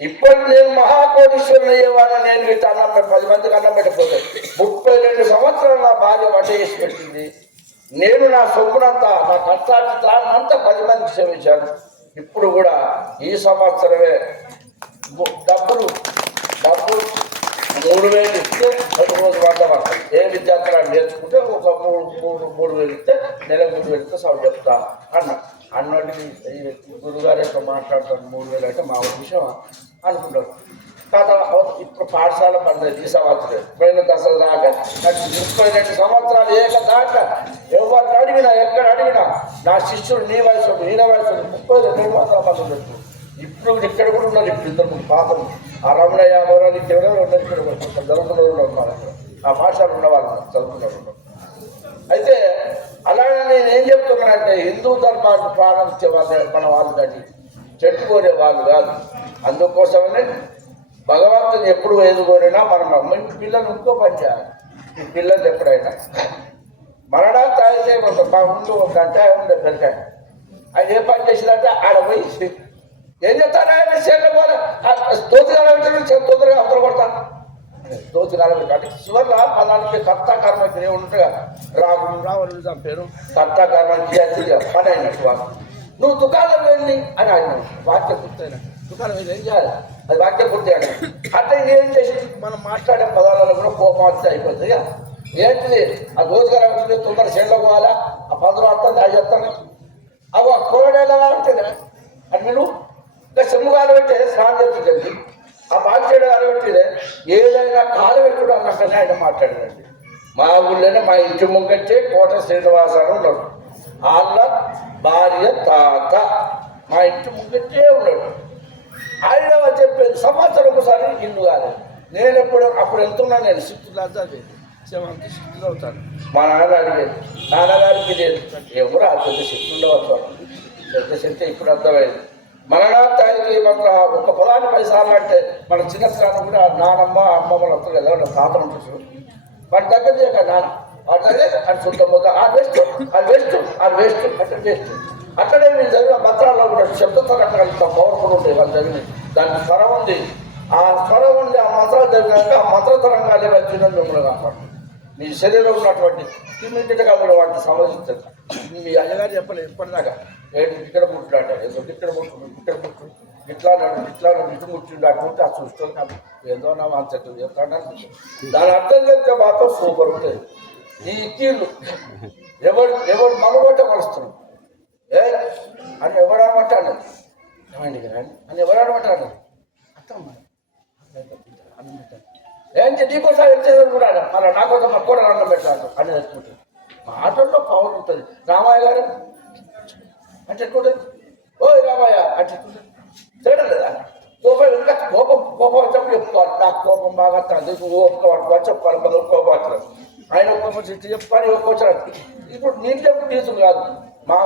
ఇప్పుడు నేను మహాకోటీశ్వరుని అయ్యేవాడిని. నేను వీటి అన్నం 10 మందికి అన్నం పెట్టకపోతే 32 సంవత్సరాలు నా భార్య వంట చేసి పెట్టింది. నేను నా సొమ్మునంతా, నా కష్టాన్ని 10 మందికి క్షమించాను. ఇప్పుడు కూడా ఈ సంవత్సరమే డబ్బులు 3,000 ఇస్తే 10 రోజులు వంట పడతాయి. ఏ విద్యార్థులు నేర్చుకుంటే ఒక 3,000 ఇస్తే నెలకు 3,000 ఇస్తే సౌండ్ చెప్తా అన్నటికి గురుగారు ఎట్లా మాట్లాడతారు 3,000 అంటే మా విషయం అనుకుంటారు. కాదా ఇప్పుడు పాఠశాల పడ్డది ఈ సంవత్సరం పోయిన దశలు దాకా. నాకు 32 సంవత్సరాలు దాకా ఎవరిని అడిగినా ఎక్కడ అడిగినా నా శిష్యుడు నీ వయసు ఈయన వయసు 32 సంవత్సరాల మంది పెట్టు. ఇప్పుడు ఇక్కడ కూడా ఉన్నారు. ఇప్పుడు 2 పాపలు ఆ రమణయ్య ఎవరు ఇక్కడ ఉన్నారు, ఇక్కడ చదువుకున్న ఉన్నారు, ఆ పాఠశాల ఉన్న వాళ్ళు చదువుకున్నారు. అయితే అలాగే నేను ఏం చెప్తున్నానంటే, హిందూ ధర్మాన్ని ప్రారంభించే వాళ్ళు మన వాళ్ళు కానీ చెట్టు కోరే వాళ్ళు కాదు. అందుకోసమనే భగవంతుని ఎప్పుడు ఏది కోరినా మనం ఇంటి పిల్లలు ఇంకో పని చేయాలి. ఈ పిల్లలు ఎప్పుడైనా మరణాలు తయారు చేయబోతాం. మా ముందు ఒక గంట ఉండే పెరిగాయి. ఆయన ఏ పని చేసినట్టే ఆడ పోయి ఏం చెప్తారా ఆయన చేయాలి పోలే తోతుగాల పెట్టారు, తొందరగా అవతల కొడతాను దోతుగాల పెట్టి చివరిలో 14 కర్తా కర్మకి ఉంటాగా రావణుడు చంపారు. కర్తా కర్మకి పని అయినట్టు వాళ్ళు. నువ్వు దుకాణం వెళ్ళి అని ఆయన వాక్య పూర్తయిన దుకాణం వెళ్ళి ఏం చేయాలి, అది వాక్య పూర్తి అయినా అట్లా ఏం చేసి మనం మాట్లాడే పదాలలో కూడా కోపం వస్తే అయిపోతుంది. ఏంటిది ఆ దోతుగాల ఉంటుంది, తొందర చేతిలో పోవాలా, ఆ పదులు అర్థం అది చెప్తాను. అవి ఆ కూరగాయలు ఎలా ఉంటుంది అని మీరు ఇంకా చెమ్ముగాలు పెట్టే స్నానం చెప్తుంది. ఆ బాధ్యత అలవట్టిదే ఏదైనా కాలు పెట్టుడు అన్నకనే ఆయన మాట్లాడారండి. మా ఊళ్ళోనే మా ఇంటి ముంగట్టే కోట శ్రీనివాసాలు ఉన్నాడు. వాళ్ళ భార్య తాత మా ఇంటి ముంగట్టే ఉన్నాడు. ఆయన చెప్పేది సంవత్సరం ఒకసారి ఇల్లు కాలేదు. నేను అప్పుడు వెళ్తున్నాను. నేను 6th క్లాస్ చదివేది, 7th 6th అవుతాను. మా నాన్న అడిగేది, నాన్నగారికి లేదు ఎవరు ఆ పెద్ద శక్తి ఉండవచ్చు, పెద్ద శక్తి ఇప్పుడు అర్థమైంది. మరణానికి మన ఒక పొలాన్ని 10 సార్లు అంటే మన చిన్నతనం కూడా నానమ్మ అమ్మమ్మలు వస్తారు కదా, తాత ఉంటుంది వాటి దగ్గర చేయక నాన్న వాటి దగ్గర అది చూద్దాం పోతా అది వేస్ట్ అంటే వేస్ట్. అక్కడే మీరు చదివిన మంత్రాల్లో కూడా శబ్దంతో కట్టగలుగుతాం, పవర్ఫుల్ ఉంటాయి వాళ్ళు చదివి. దానికి స్వరం ఉంది, ఆ స్వరం ఉండి ఆ మంత్రాలు చదివినాక ఆ మంత్ర తరంగాలే వచ్చిందని మిమ్మల్ని కాపాడు. మీ శరీరంలో ఉన్నటువంటి తిమ్మిటికలు వాటిని సంబంధించదు. మీ అయ్యగారు చెప్పలేదు ఇప్పటిదాకా ఏంటి ఇక్కడ ముట్టుడాట ఇక్కడ ముట్టు ఇట్లా ఇటు ముట్టిండు అటువంటి ఆ చూస్తుంది కాదు ఏదో నా అంతట్టు చెప్తాడు. దాని అర్థం చెప్తే మాత్రం సూపర్ ఉంటుంది. ఈ కీళ్ళు ఎవడు మనబట్టే మలుస్తున్నాడు అని ఎవడనమంటాడు అని ఎవడనమంటాడు అర్థం ఏంటి నీకోసారి వచ్చేది కూడా మళ్ళీ నాకోసం మా కూడా అన్నం పెట్టాలి అని ఎత్తుకుంటుంది. మాటల్లో పవర్ ఉంటుంది. రామయ్య గారు అంటే ఎట్టుకుంటుంది, ఓ రామయ్య అంటే చేయడం లేదా కోపం ఇంకా కోపం వచ్చి చెప్పుకోవాలి. నాకు కోపం బాగా ఓపుకోవాలి చెప్పుకోవాలి, మొదలు కోపం వచ్చారు ఆయన ఒక్కొక్క చెప్పుకొని ఒక్కొచ్చారు. ఇప్పుడు నీకు చెప్పు నీతులు కాదు, మా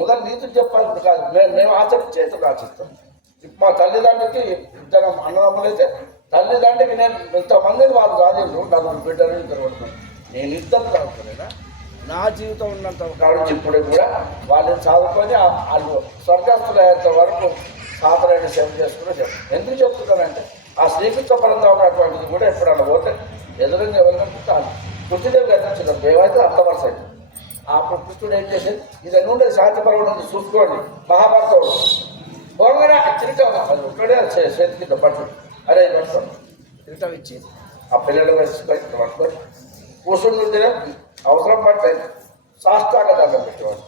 మొదలు నీతులు చెప్పాలి కాదు, మేము ఆచరించేతులు ఆచిస్తాం. మా తల్లిదండ్రులకి 2 అన్నదమ్ములైతే తల్లిదండ్రులకి నేను ఇంతమందిని వాళ్ళు రాజేళ్ళు 4 బిడ్డలు 2 పడుతున్నాను. నేను ఇద్దరు చదువుకోలేనా నా జీవితం ఉన్నంత కావచ్చు. ఇప్పుడు కూడా వాళ్ళని చదువుకొని వాళ్ళు స్వర్గస్థులు అయ్యేంత వరకు సాధనైన సేవ చేసుకుని చెప్తాను. ఎందుకు చెప్తున్నానంటే ఆ శ్రీకృష్ణ పరంధామం అటువంటిది కూడా ఎప్పుడన్నా పోతే ఎదురుగా ఎవరికంటే కృష్ణదేవి కట్టించిన మేమైతే అంత వరుస అయింది. అప్పుడు కృష్ణుడు ఏం చేసేది ఇది ఉండేది శాంతి పర్వతం చూసుకోండి మహాభారతం పోగానే తిరిటాం అది ఒక్కడే చేతి కింద పట్టు అరే పట్టుకోండి తిరిటాం ఇచ్చి ఆ పిల్లలు కలిసిపోయి పట్టుకొని కూర్చుంటుంటే అవసరం పడితే సాష్టాంగ దండం పెట్టేవాడు.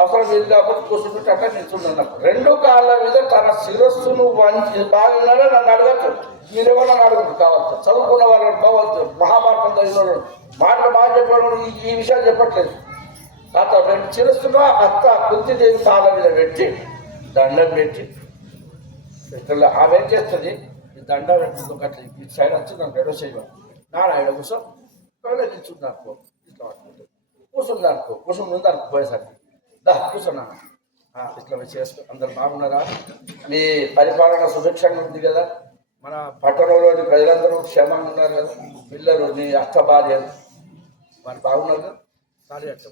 అవసరం వీలు కాకపోతే కూర్చుంటుంటే అట్లా నిల్చున్నాను. రెండు కాళ్ళ మీద తన శిరస్సును వంచి బాగున్నాడో నన్ను అడగచ్చు, మీరేమన్నా అడగదు కావచ్చు. చదువుకున్న వాళ్ళు కావచ్చు, మహాభారతం చదివిన వాళ్ళు మాటలు బాగా చెప్పడం ఈ విషయాలు చెప్పట్లేదు. అత రెండు శిరస్సును అత్త కుంతిదేవి కాళ్ళ మీద పెట్టి దండం పెట్టి ఇట్లా ఆమె ఏం చేస్తుంది ఈ దండం పెట్టుకుంటూ అట్లా ఈ సైడ్ వచ్చి నాకు ఎడో చేయడం నారాయణ కూర్చో నిల్చుంది అనుకో ఇట్లా పట్టుకుంటుంది కూర్చుంది అనుకో కూర్చుంది అనుకో పోయేసరికి దా కూర్చున్నాను ఇట్లా చేసుకో. అందరు బాగున్నారా? మీ పరిపాలన సుభిక్షంగా ఉంది కదా? మన పట్టణంలోని ప్రజలందరూ క్షేమంగా ఉన్నారు కదా? పిల్లలు నీ అష్ట భార్యలు వాళ్ళు బాగున్నారు కదా? ఖాళీ అట్ట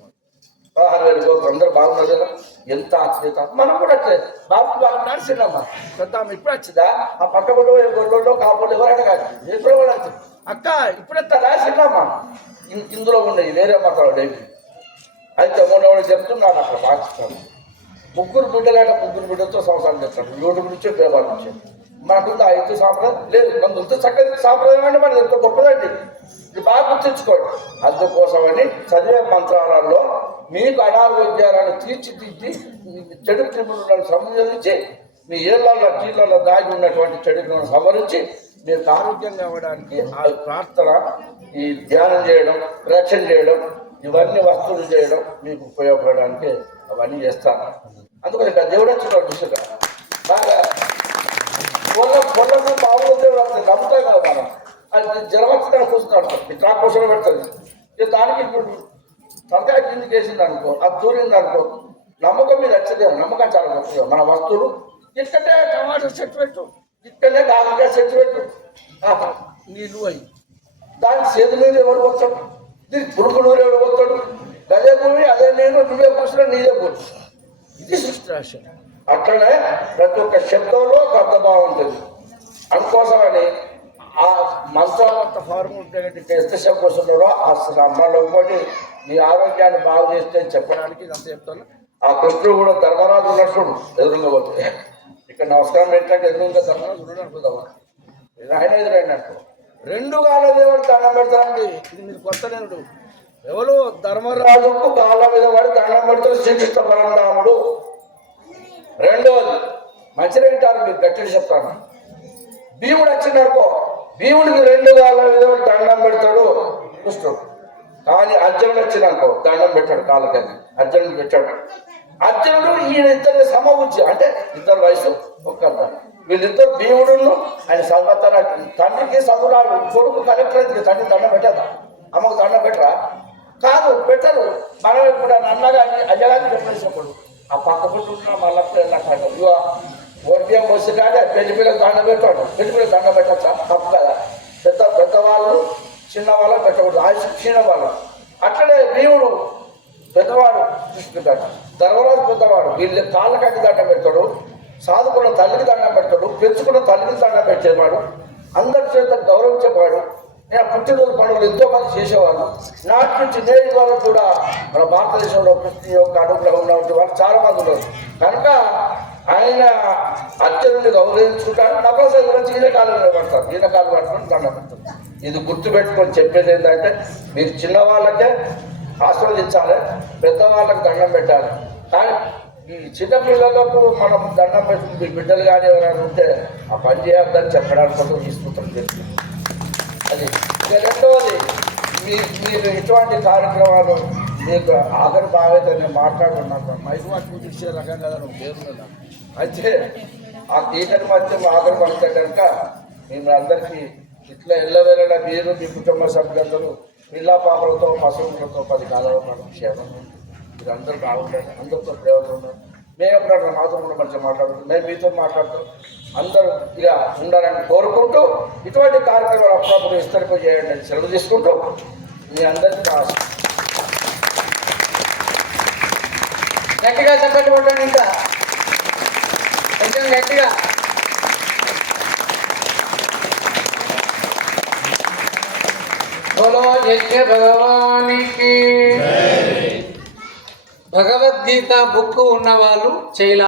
16,000 కోట్లు అందరూ బాగున్నారు కదా? ఎంత ఆత్మీయత మనం కూడా అట్లే బాబు బాగున్నారు చిన్నమ్మ పెద్ద ఇప్పుడు వచ్చిందా ఆ పక్కబొడ్డు గొర్రెల్లో కాకపోతే ఎవరైనా కాదు ఎప్పుడో కూడా వచ్చింది అక్క ఇప్పుడెత్తారా చిన్నమ్మ ఇందులో ఉండేవి వేరే మాట్లాడు అయితే మొన్న చెప్తున్నాను అక్కడ పాకిస్తాన్ ముగ్గురు బిడ్డలతో సంవత్సరాలు చెప్తాడు. 7 నుంచే పేపాలు నుంచి మనకుంది ఆ ఎత్తు సాంప్రదాయం లేదు. మన ఇంత చక్కటి సాంప్రదాయం అంటే మనది ఎంత గొప్పదండి. ఇది బాగా గుర్తించుకోండి. అందుకోసమని చదివే మంత్రాలలో మీకు అనారోగ్యాలను తీర్చిదిద్ది చెడు క్రిములను సంయోజించి మీ ఏళ్లలో కీళ్ళలో దాగి ఉన్నటువంటి చెడులను సంవరించి మీకు ఆరోగ్యంగా అవ్వడానికి ఆ ప్రార్థన ఈ ధ్యానం చేయడం రక్షణ చేయడం ఇవన్నీ వస్తువులు చేయడం మీకు ఉపయోగపడడానికి అవన్నీ చేస్తాను. అందుకని ఇక్కడ దేవుడు వచ్చినాడు చూసారా బాగా పొలకు మామూలు దేవుడు వస్తుంది నమ్ముతాం కదా మనం. అది జ్వరం వచ్చిందని కూర్చున్నాడు ఇట్లా కూర్చొని పెడుతుంది. దానికి ఇప్పుడు తలకాయ కిందికి వేసింది అనుకో అది దూరింది అనుకో నమ్మకం మీద వచ్చేది నమ్మకం చాలా గొప్పగా. మన వస్తువులు ఇక్కడే టమాటా చెట్టు పెట్టు ఇక్కడనే కాకరకాయ చెట్టు పెట్టు నీళ్ళు అయ్యి దానికి సేదు నీరు ఎవరు పోతాడు? దీనికి పురుగు నూరు ఎవరు పోతాడు? అదే భూమి అదే నేను నువ్వే కూర్చున్నా నీదే భూమి. ఇది సృష్టి రహస్యం. అట్లనే ప్రతి ఒక్క శబ్దంలో ఒక అర్థభావం ఉంటుంది. అందుకోసమని ఆ మంత్రాలు అంత ఫార్ములా చేస్తే శబ్దస్తున్నారో ఆ మళ్ళీ ఇంకోటి నీ ఆరోగ్యాన్ని బాగు చేస్తే చెప్పడానికి అంత చెప్తాను. ఆ కృష్ణుడు కూడా ధర్మరాజు ఉన్నట్టు ఎదురుగా పోతే ఇక్కడ నమస్కారం పెట్టినట్టు ఎదురుగా ధర్మరాజు ఉన్నాడు అనుకుందామా ఆయన ఎదురైనట్టు 2 కాళ్ళ దేవుడు దండం పెడతారండి. ఇది మీరు కొత్త దేవుడు ఎవరు ధర్మరాజుకు కాళ్ళ మీద పడి దండం పెడతారు శ్రీకృష్ణ పరంధాముడు. రెండవది మంచిగా వింటారు మీరు గట్టిగా చెప్తాను. భీముడు వచ్చిందనుకో భీముడికి 2 కాళ్ళ మీద దండం పెడతాడు కృష్ణుడు. కానీ అర్జునుడు వచ్చిందనుకో దండం పెట్టాడు కాళ్ళకని అర్జునుడు పెట్టాడు. అర్జునుడు ఈయన ఇద్దరు సమబుద్ధి అంటే ఇద్దరు వయసు ఒక్క వీళ్ళిద్దరు భీముడును ఆయన సర్వతర తండ్రికి చదువురాడు కొడుకు కలెక్టర్ అయితే తండ్రి దండం పెట్టదా అమ్మకు దండం పెట్టరా కాదు పెట్టరు. మనం ఇప్పుడు అన్నగాని అయ్యగాని చెప్పేసినప్పుడు ఆ పక్క పుట్టున్న మళ్ళీ ఓడిపిఎం వస్తే కానీ పెళ్లి పిల్లలు దండం పెట్టాడు. పెళ్లి పిల్లలు దండం పెట్టచ్చా తప్పు కదా. పెద్దవాళ్ళు చిన్న వాళ్ళని పెట్టకూడదు ఆయుష్ క్షీణ వాళ్ళు. అట్లనే భీముడు పెద్దవాడు కృష్ణుడు ధర్మరాజు పెద్దవాడు వీళ్ళు కాళ్ళ కట్టి దండం పెడతాడు. సాధుకున్న తల్లికి దండం పెడతాడు. పెంచుకున్న తల్లికి దండం పెట్టేవాడు. అందరి చేత గౌరవించేవాడు. నేను పుట్టినరోజు పండుగలు ఎంతోమంది చేసేవాళ్ళు. నాటి నుంచి నేటి వరకు కూడా మన భారతదేశంలో కృష్ణ యొక్క అనుగ్రహం ఉన్నటువంటి వాళ్ళు చాలా మంది ఉన్నారు. కనుక ఆయన అత్యనుని గౌరవించుకుంటారు. నమ్మకం గురించి ఈయన కాలం పడతారు. ఈయన కాలం పట్టుకొని దండం పెడతారు. ఇది గుర్తుపెట్టుకొని చెప్పేది ఏంటంటే మీరు చిన్నవాళ్ళకే ఆస్వాదించాలి, పెద్దవాళ్ళకి దండం పెట్టాలి. కానీ ఈ చిన్నపిల్లలకు మనం దండం పెట్టుకుని బిడ్డలు కానీ ఎవరైనా ఉంటే ఆ పని చేయొద్దని చెప్పడానికి కోసం తీసుకుంటాం చెప్తుంది. అది ఇక రెండవది మీరు ఇటువంటి కార్యక్రమాలు మీకు ఆఖరి బాగైతే నేను మాట్లాడుకున్నాను మైకు వాటిని తీసే రకం కదా నువ్వు పేరున్నా అయితే ఆ టీచర్ మధ్య ఆఖరి పడితే కనుక మేము అందరికీ ఇట్లా ఎల్లవేళ మీరు మీ కుటుంబ సభ్యులందరూ పిల్ల పాపలతో పశువులతో 10 కాలాల పాటు క్షేమం మీరు అందరూ బాగుంటారు. అందరితో ప్రేమతో ఉన్నారు. మేము ఎప్పుడన్నా మాతో కూడా మంచిగా మాట్లాడుతున్నాం. మేము మీతో మాట్లాడుతాం. అందరూ ఇక ఉండాలని కోరుకుంటూ ఇటువంటి కార్యక్రమాలు అప్పుడప్పుడు విస్తరింప చేయండి అని సెలవు తీసుకుంటూ మీ అందరికీ గట్టిగా చెప్పండి కొట్టండి ఇంకా కొంచెం గట్టిగా బోలో యజ్ఞ భగవానికి. భగవద్గీత బుక్ ఉన్న వాళ్ళు చేయాలి.